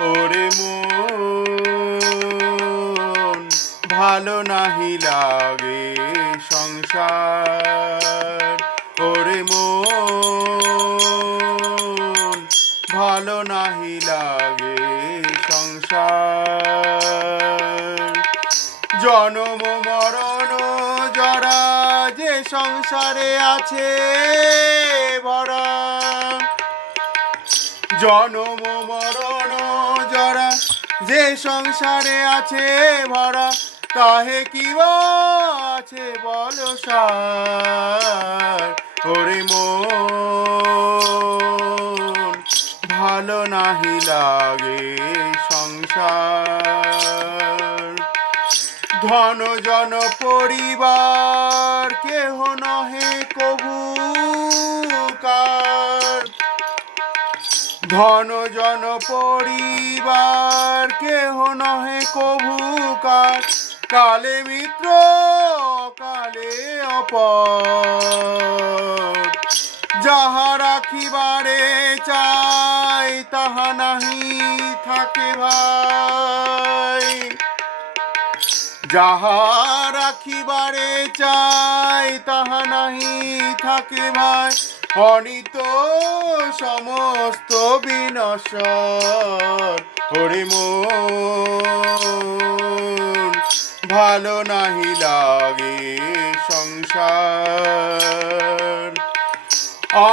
ওরে মন, ভালো নাহি লাগে সংসার। ওরে মন, ভালো নাহি লাগে সংসার। জনম মরণ জরা যে সংসারে আছে ভরা। জনম মরণ যে সংসারে আছে ভরা কাহে কি আছে বল সার? মন, ভালো নাহি লাগে সংসার। ধন জন পরিবার, কেহ নহে কবু। ধন জন পরিবার, কেহ নহে কভুকার কালে মিত্র, কালে অপর। যাহা রাখিবারে চাই, তাহা নাহি থাকে ভাই। যাহা রাখিবারে চাই, তাহা নাহি থাকে ভাই। অনিত সমস্ত বিনশ্বর, হরি মন, ভালো নাহি লাগে সংসার।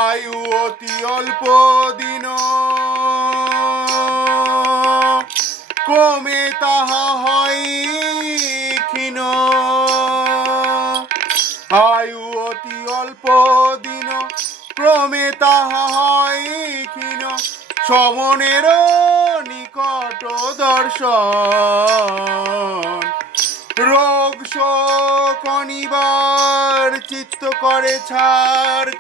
আয়ু অতি অল্প দিন, কমে তাহা হয় ক্ষীণ। আয়ু অতি অল্প তাহা হয় সমনের নিকট দর্শন। রোগ শোক অনিবার চিত্ত করে ছাড়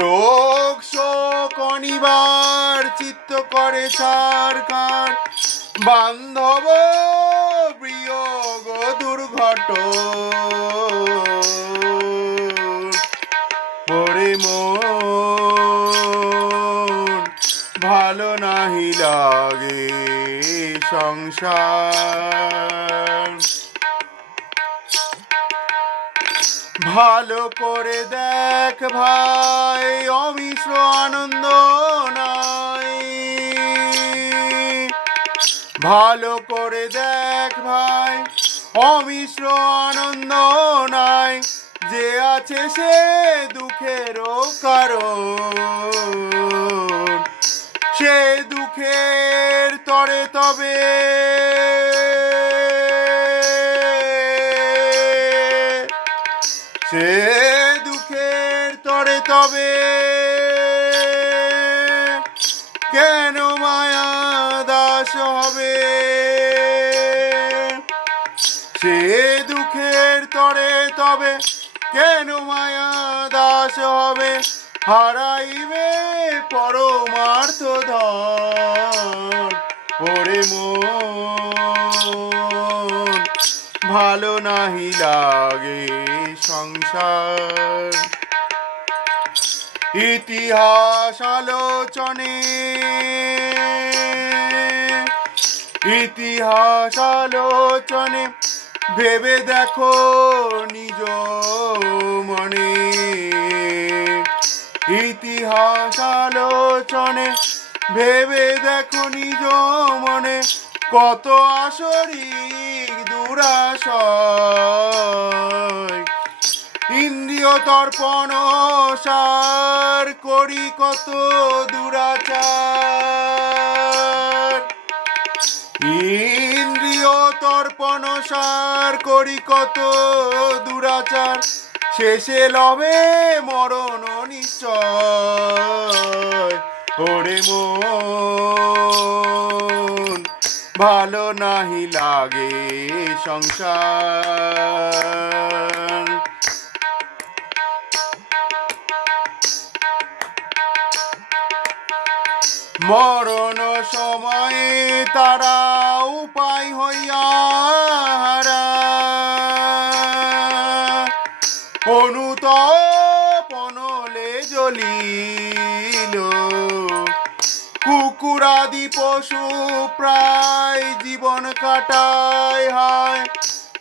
রোগ শোক অনিবার চিত্ত করে সারকার বান্ধব বিয়োগ দুর্ঘট ভালো নাহি লাগে সংসার। ভালো করে দেখ ভাই, অমিশ্র আনন্দ নাই। ভালো করে দেখ ভাই, অমিশ্র আনন্দ নাই। আছে সে দুঃখেরও কারণ। সে দুঃখের তরে তবে। সে দুঃখের তরে তবে। কেন মায়া দাস হবে? সে দুঃখের তরে তবে। কেন মায়া দাস হবে? হারাইবে পরমার্থ ধন। ওরে মন, ভালো নাহি লাগে সংসার। ইতিহাস আলোচনে ইতিহাস আলোচনে ভেবে দেখো নিজ মনে। ইতিহাস আলোচনে ভেবে দেখো নিজ মনে। কত আসরিক দুরাশয়। ইন্দ্রিয় তর্পণ সার করি কত দুরাচার। তর্পণ সার করি কত দুরাচার। শেষে লবে মরণ নিশ্চয়। ওরে মন, ভালো নাহি লাগে সংসার। মরণ সময়ে তারা উপায় হইয়া অনুতপনলে জ্বলিল। আদি পশু প্রায় জীবন কাটায় হয়।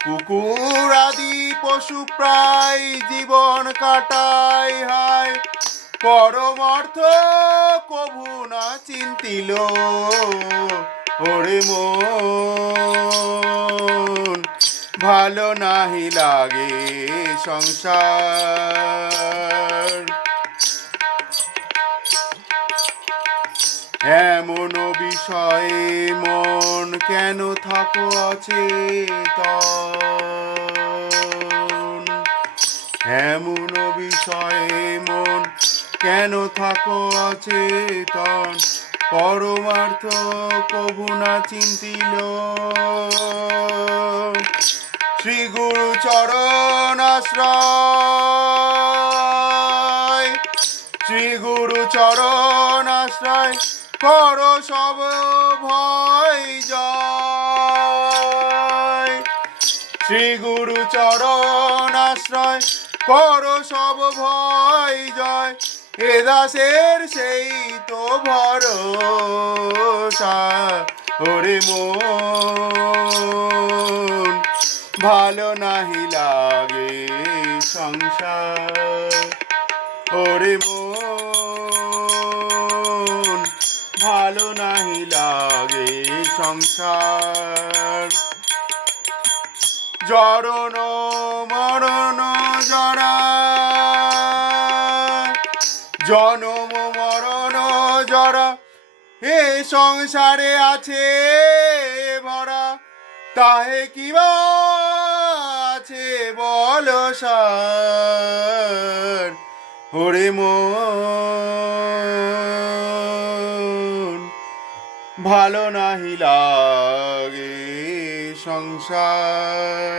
কুকুর আদি পশু প্রায় জীবন কাটায় হয়। পরমার্থ কভু না চিন্তিল, ওরে মন। ভালো নাহি লাগে সংসার। এমন বিষয়ে মন কেন থাকো অচেতন? এমন বিষয়ে মন কেন থাকো অচেতন? পরমার্থ কভু না চিন্তিল। শ্রী গুরু চরণ আশ্রয়। শ্রী গুরু চরণ আশ্রয় কর সব ভয় জয়। শ্রী গুরু চরণ আশ্রয় কর সব ভয় জয়। এ দাসের সেই তো ভরসা, ওরে মন। ভালো নাহি লাগে সংসার, ওরে মন। ভালো নাহি লাগে সংসার। জরণ জনম মরণ জরা, এ সংসারে আছে ভরা, তাহে কিবা আছে বল সার? ওরে মন, ভালো নাহি লাগে সংসার।